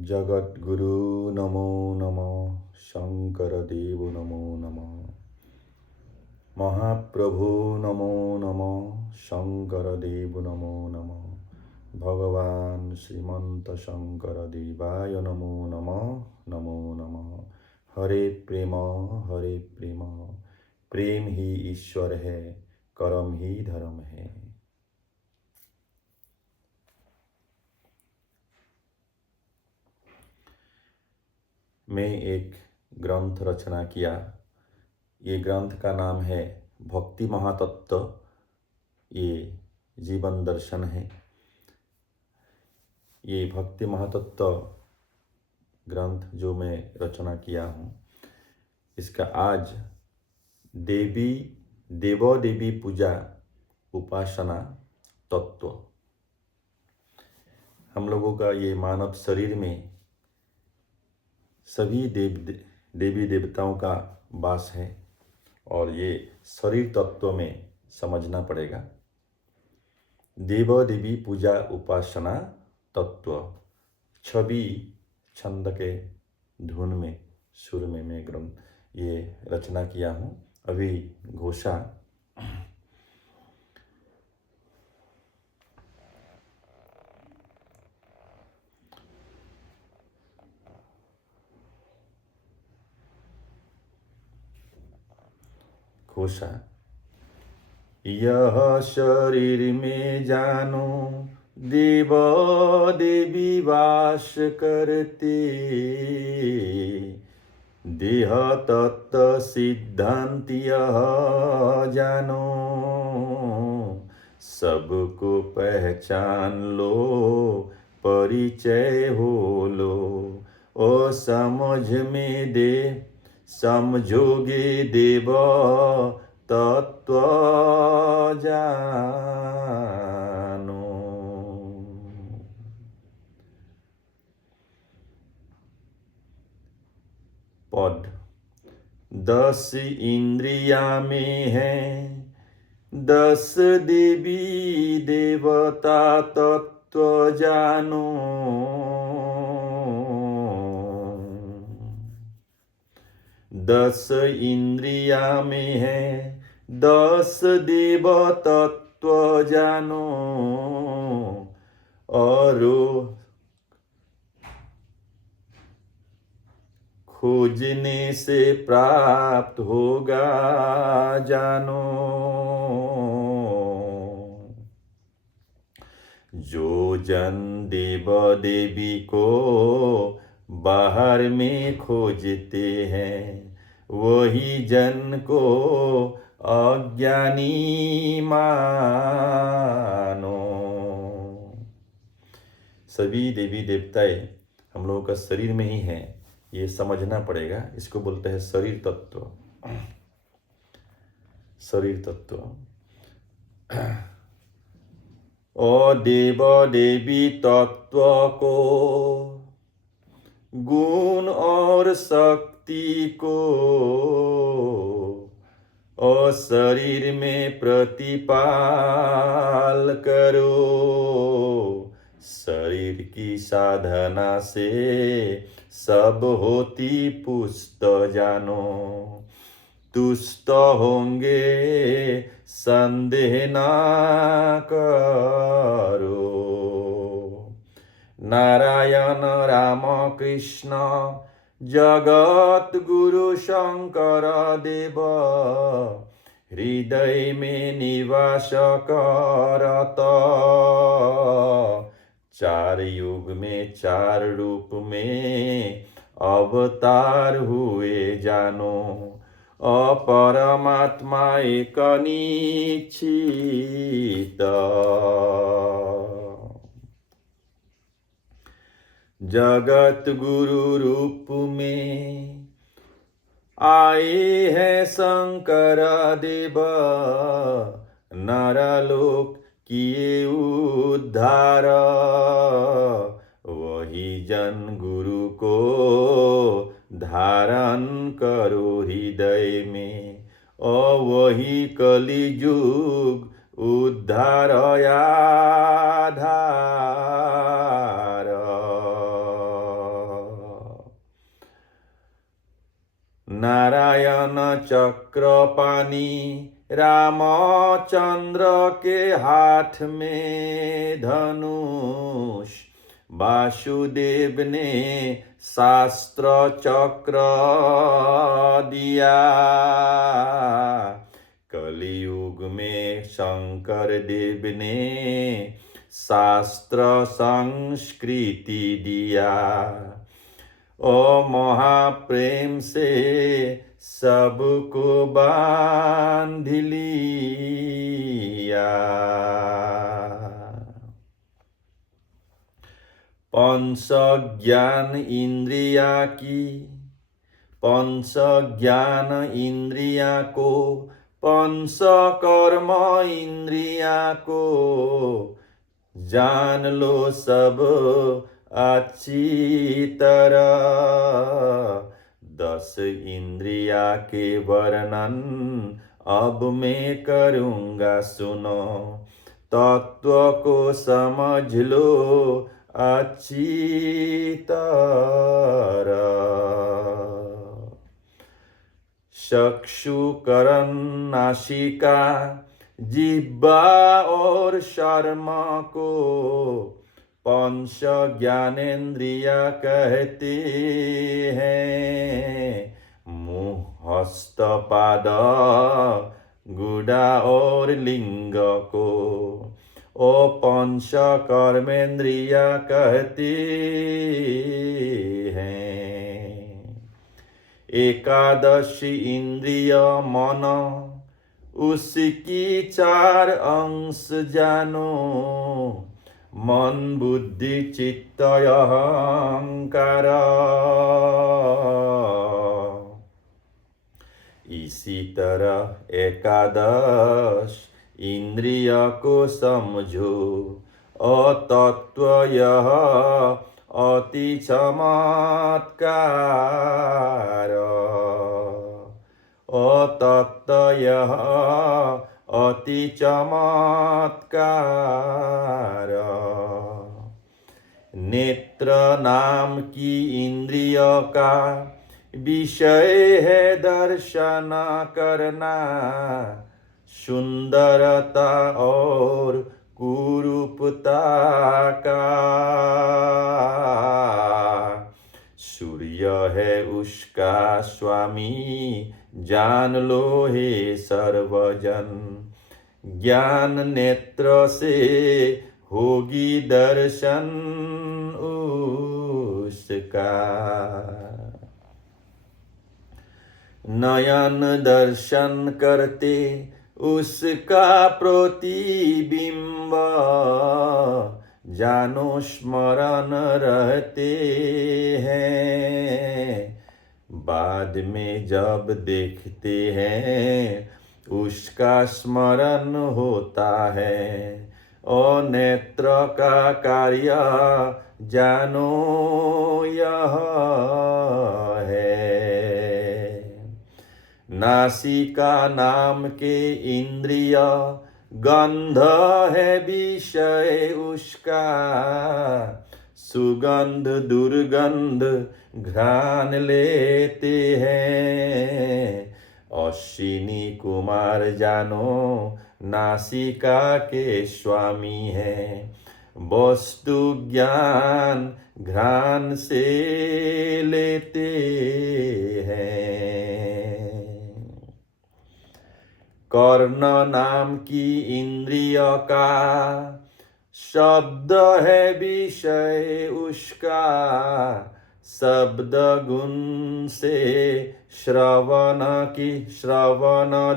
जगद्गुरु नमो नमः। शंकरदेव नमो नमः। महाप्रभु नमो नमः। शंकरदेव नमो नमः। भगवान श्रीमंत शंकर देवाय नमो नमः। नमो नमः। हरे प्रेम, हरे प्रेम। प्रेम ही ईश्वर है, कर्म ही धर्म है। मैं एक ग्रंथ रचना किया। ये ग्रंथ का नाम है भक्ति महातत्व। ये जीवन दर्शन है। ये भक्ति महातत्व ग्रंथ जो मैं रचना किया हूँ, इसका आज देवो देवी पूजा उपासना तत्व। हम लोगों का ये मानव शरीर में सभी देवी देवताओं का वास है और ये शरीर तत्व में समझना पड़ेगा। देव देवी पूजा उपासना तत्व। छवि छंद के धुन में सुर में मैं ग्रंथ ये रचना किया हूँ। अभी घोषा घोषा। यह शरीर में जानो देव देवी वास करते, देह तत्व सिद्धांत यह जानो, सबको पहचान लो परिचय हो लो। ओ समझ में दे समझोगे देव तत्व जानो। पद। 10 इंद्रिया में है 10 देवी देवता तत्व जानो। 10 इंद्रिया में है 10 देव तत्व जानो। और खोजने से प्राप्त होगा जानो। जो जन देव देवी को बाहर में खोजते हैं, वही जन को अज्ञानी मानो। सभी देवी देवताएं हम लोगों का शरीर में ही है, ये समझना पड़ेगा। इसको बोलते हैं शरीर तत्व। शरीर तत्व। ओ देव देवी तत्व को गुण और शक्ति को और शरीर में प्रतिपाल करो। शरीर की साधना से सब होती पुष्ट जानो। तुष्ट होंगे संदेह ना करो। नारायण राम कृष्ण जगत गुरु शंकर देव, हृदय में निवास करत। 4 युग में 4 रूप में अवतार हुए जानो। अपरमात्मा एक निश्चित। जगत गुरु रूप में आए हैं शंकर देव, नरलोक किए उद्धार। वही जन गुरु को धारण करो हृदय में, और वही कलिजुग उद्धार आधार। चक्रपाणी रामचंद्र के हाथ में धनुष, वासुदेव ने शास्त्र चक्र दिया। कलियुग में शंकर देव ने शास्त्र संस्कृति दिया। ओ महाप्रेम से सबको बांध लिया। पंच ज्ञान इंद्रिया की, पंच ज्ञान इंद्रिया को, पंच कर्म इंद्रिया को जान लो सब अच्छी तरह। 10 इंद्रिया के वर्णन अब मैं करूँगा सुनो। तत्व को समझ लो अच्छी तरह। चक्षु करण नासिका जिह्वा और शर्म को पंच ज्ञानेन्द्रिया कहते हैं। मुँह हस्त पाद गुड़ा और लिंग को ओ पंच कर्मेंद्रिया कहते हैं। एकादशी इंद्रिय मन उसकी 4 अंश जानो। मन बुद्धि चित्त अहंकार। इसी तरह एकादश इंद्रिय को समझो। तत्व यह अति चमत्कार। तत्व यह अति चमत्कार। नेत्र नाम की इंद्रिय का विषय है दर्शन करना। सुंदरता और कुरूपता का। सूर्य है उसका स्वामी जान लो हे सर्वजन। ज्ञान नेत्र से होगी दर्शन उसका। नयन दर्शन करते उसका प्रतिबिंब। जानो स्मरण रहते हैं। बाद में जब देखते हैं उसका स्मरण होता है। और नेत्र का कार्य जानो यह है। नासिका नाम के इंद्रिय गंध है विषय उसका। सुगंध दुर्गंध घ्राण लेते हैं। अश्विनी कुमार जानो नासिका के स्वामी हैं। वस्तु ज्ञान घ्राण से लेते हैं। कर्ण नाम की इंद्रिय का शब्द है विषय उसका। शब्द गुण से श्रवण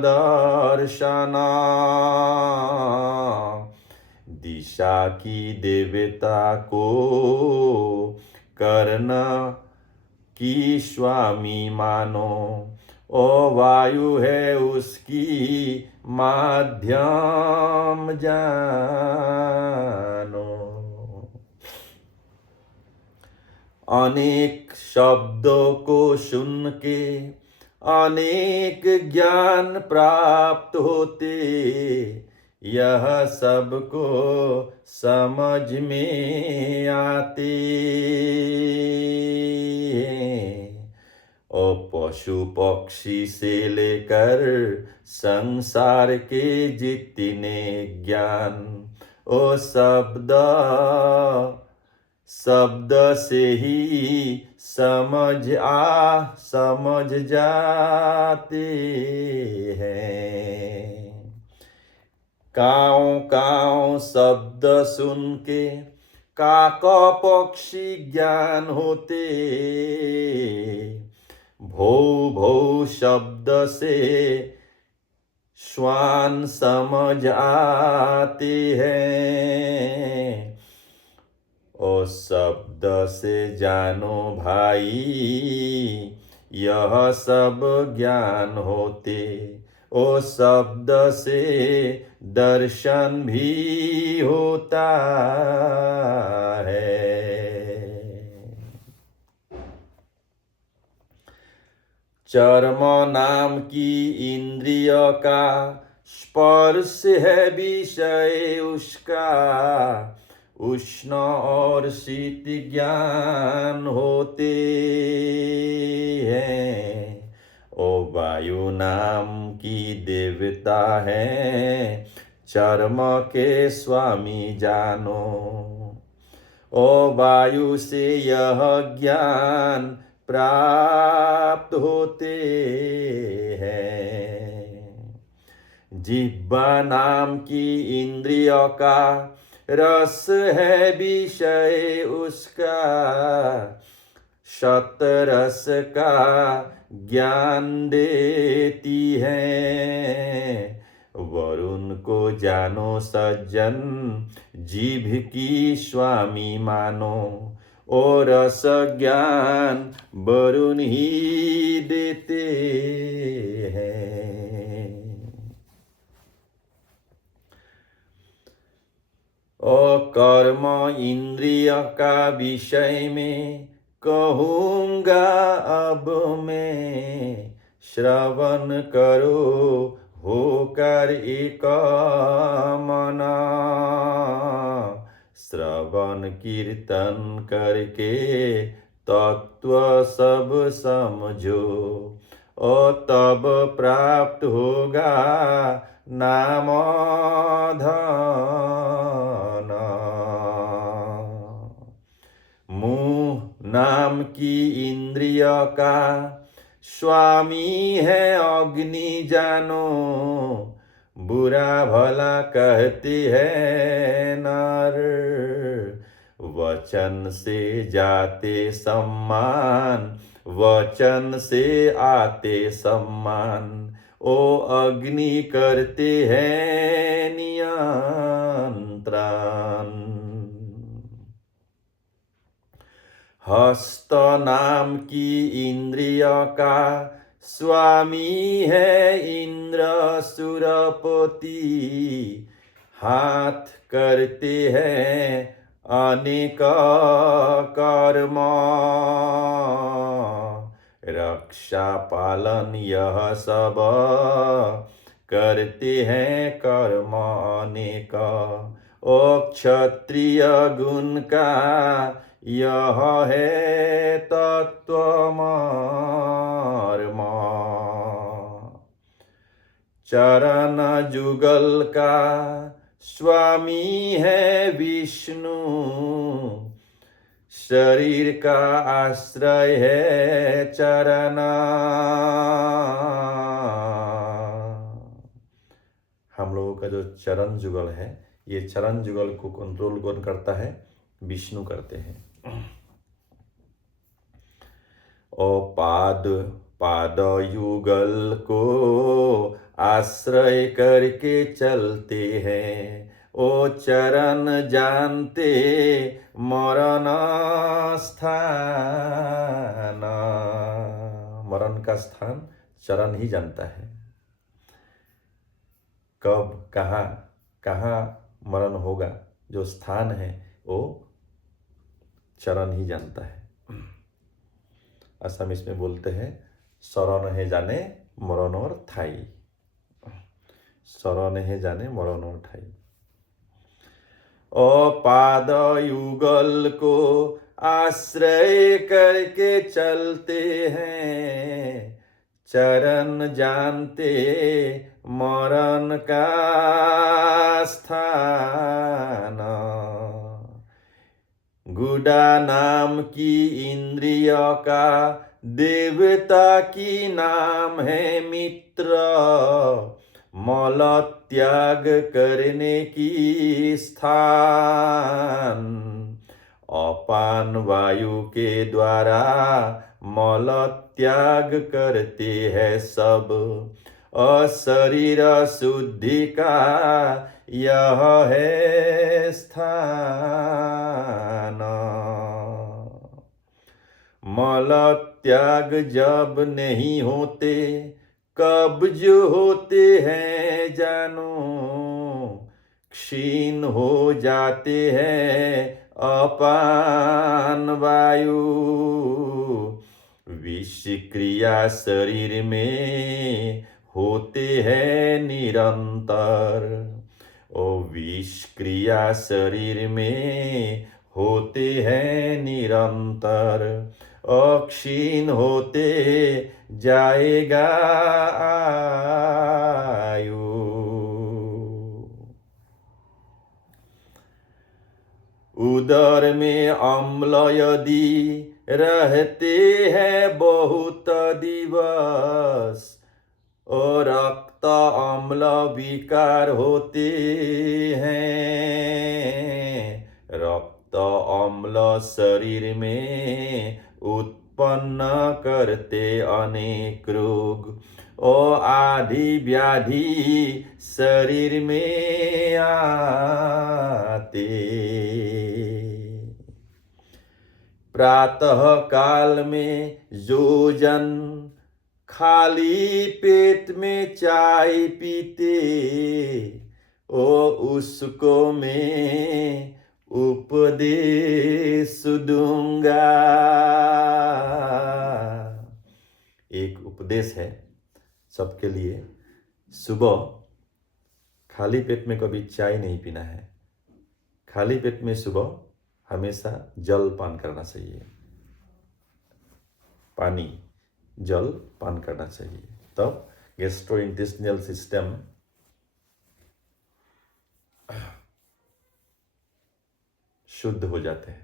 दर्शन। दिशा की देवता को कर्ण की स्वामी मानो। ओ वायु है उसकी माध्यम जानो। अनेक शब्दों को सुन के अनेक ज्ञान प्राप्त होते। यह सबको समझ में आते। और पशु पक्षी से लेकर संसार के जितने ज्ञान, ओ शब्द से ही समझ जाते हैं। काँव काँव शब्द सुन के काक पक्षी ज्ञान होते, भौ भौ शब्द से श्वान समझ आते हैं। ओ शब्द से जानो भाई यह सब ज्ञान होते, ओ शब्द से दर्शन भी होता है। चर्म नाम की इंद्रिय का स्पर्श है विषय उसका, उष्ण और शीत ज्ञान होते हैं। ओ वायु नाम की देवता है, चर्म के स्वामी जानो, ओ वायु से यह ज्ञान प्राप्त होते हैं। जिह्वा नाम की इंद्रिय का रस है विषय उसका, शतरस का ज्ञान देती है। वरुण को जानो सज्जन, जीभ की स्वामी मानो, और रस ज्ञान वरुण ही देते हैं। और कर्म इंद्रिय का विषय में कहूँगा अब मैं, श्रवण करो होकर एक मना। श्रवण कीर्तन करके तत्व सब समझो, और तब प्राप्त होगा नाम धन। मुंह नाम की इंद्रिय का स्वामी है अग्नि जानो, बुरा भला कहते हैं नर, वचन से जाते सम्मान, वचन से आते सम्मान, ओ अग्नि करते हैं नियंत्रण। हस्त नाम की इंद्रिय का स्वामी है इंद्र सुरपति, हाथ करते हैं अनेक कर्म, रक्षा पालन यह सब करते हैं कर्म अनेक। ओ क्षत्रिय गुण का यह है तत्व मर्म, चरण जुगल का स्वामी है विष्णु, शरीर का आश्रय है चरण। हम लोगों का जो चरण जुगल है, ये चरण जुगल को कंट्रोल कौन करता है? विष्णु करते हैं। ओ पाद युगल को आश्रय करके चलते हैं, ओ चरण जानते मरण स्थान। मरण का स्थान चरण ही जानता है, कब कहाँ मरण होगा, जो स्थान है वो चरण ही जानता है। असमिस में बोलते हैं शरण है जाने मरण और ठाई, शरण है जाने मरण और ठाई। ओ पाद युगल को आश्रय करके चलते हैं, चरण जानते मरण का स्थान। गुडा नाम की इंद्रिय का देवता की नाम है मित्र, मल त्याग करने की स्थान। अपान वायु के द्वारा मल त्याग करते हैं सब, अशरीर शुद्धि का यह है स्थान। मल त्याग जब नहीं होते, कब्ज होते हैं जानो, क्षीण हो जाते हैं अपान वायु। विष क्रिया शरीर में होते हैं निरंतर, ओ विष क्रिया शरीर में होते हैं निरंतर, अक्षीण होते जाएगा आयु। उदर में अम्ल यदि रहते हैं बहुत दिवस, और रक्त अम्ल विकार होते हैं। रक्त अम्ल शरीर में उत्पन्न करते अनेक रोग, और आदि व्याधि शरीर में आते। प्रातः काल में जो जन खाली पेट में चाय पीते, ओ उसको मैं उपदेश दूंगा। एक उपदेश है सबके लिए, सुबह खाली पेट में कभी चाय नहीं पीना है। खाली पेट में सुबह हमेशा जल पान करना चाहिए, पानी जल पान करना चाहिए, तब गैस्ट्रोइंटेस्टिनल सिस्टम शुद्ध हो जाते हैं।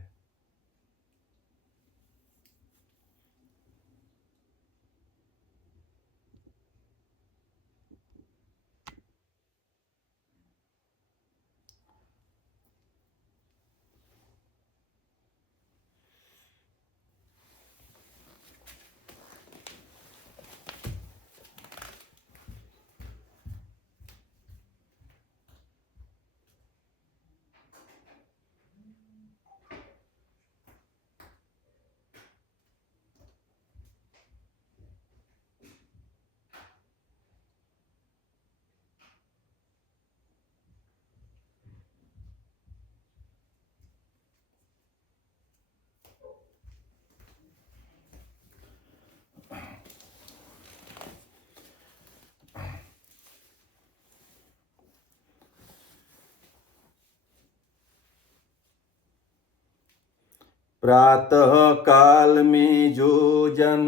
प्रातः काल में जो जन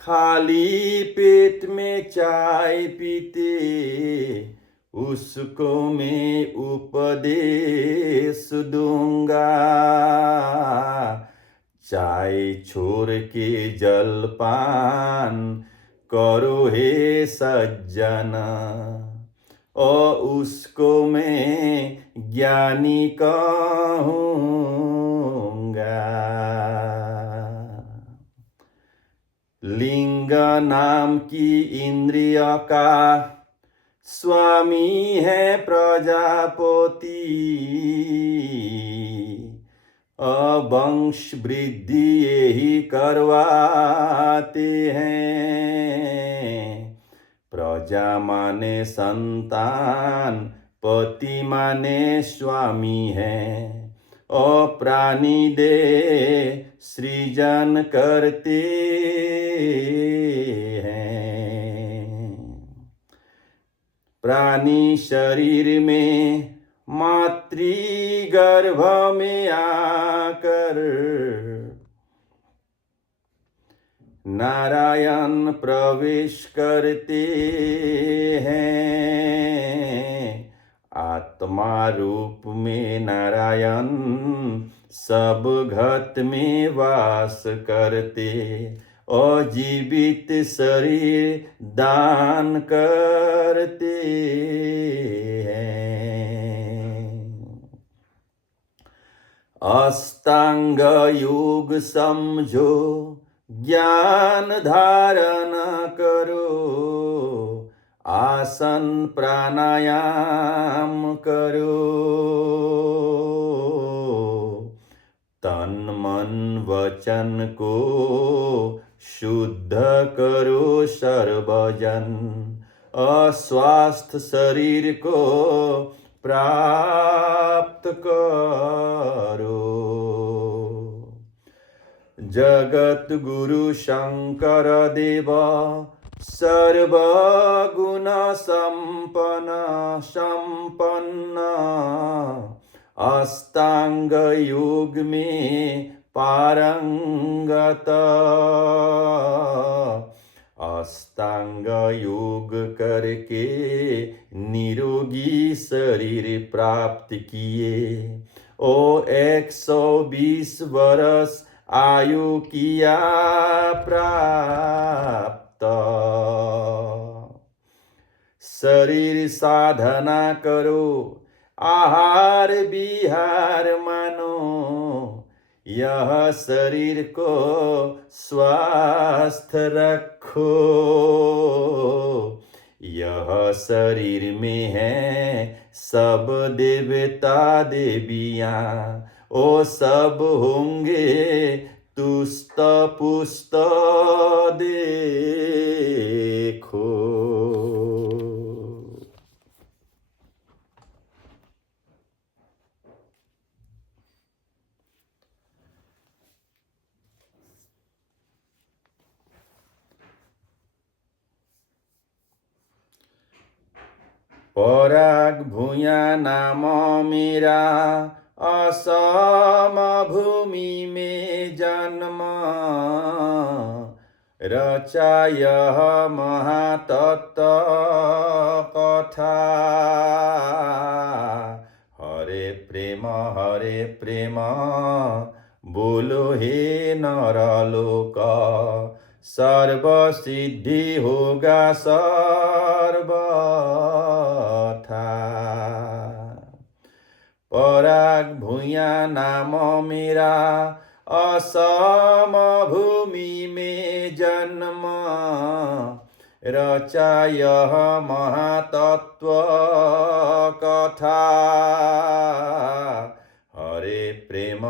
खाली पेट में चाय पीते, उसको मैं उपदेश दूंगा। चाय छोड़ के जलपान करो हे सज्जन, और उसको मैं ज्ञानी कहूँगा। लिंग नाम की इंद्रिय का स्वामी है प्रजापति, वंश वृद्धि यही करवाते हैं। प्रजा माने संतान, पति माने स्वामी है, और प्राणी दे सृजन करते हैं। प्राणी शरीर में मातृगर्भ में आकर नारायण प्रवेश करते हैं। आत्मा रूप में नारायण सब घत में वास करते, अजीवित शरीर दान करते हैं। अष्टांग योग समझो, ज्ञान धारण करो, आसन प्राणायाम करो, तन मन वचन को शुद्ध करो सर्वजन, अस्वस्थ शरीर को प्राप्त करो। जगत गुरु शंकर देव सर्वगुण संपन्न अष्टांग योग में पारंगत। अष्टांग योग करके निरोगी शरीर प्राप्त किए, ओ 120 वर्ष आयु किया प्राप्त। शरीर साधना करो, आहार विहार मानो, यह शरीर को स्वस्थ रखो। यह शरीर में है सब देवता देवियाँ, ओ सब होंगे तुष्ट पुष्ट देखो। पराग भूया नाम मेरा, असम भूमि में जन्म, रचा यह महातत्व कथा। हरे प्रेम बोलो हे नरलोक, सर्व सिद्धि होगा सर्वथा। पराग भूया नाम मेरा, असम भूमि में जन्म, रचा यह महातत्व कथा। हरे प्रेम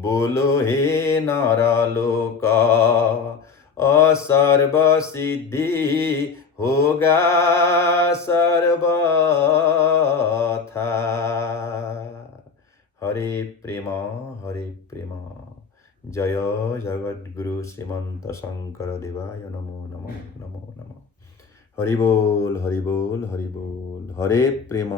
बोलो हे नरलोक, सर्व सिद्धि होगा सर्वथा। हरे प्रेम। जय जगद्गुरु श्रीमंत शंकर देवाय नमो नमः नमो नमः। हरि बोल हरि बोल हरि बोल। हरे प्रेम।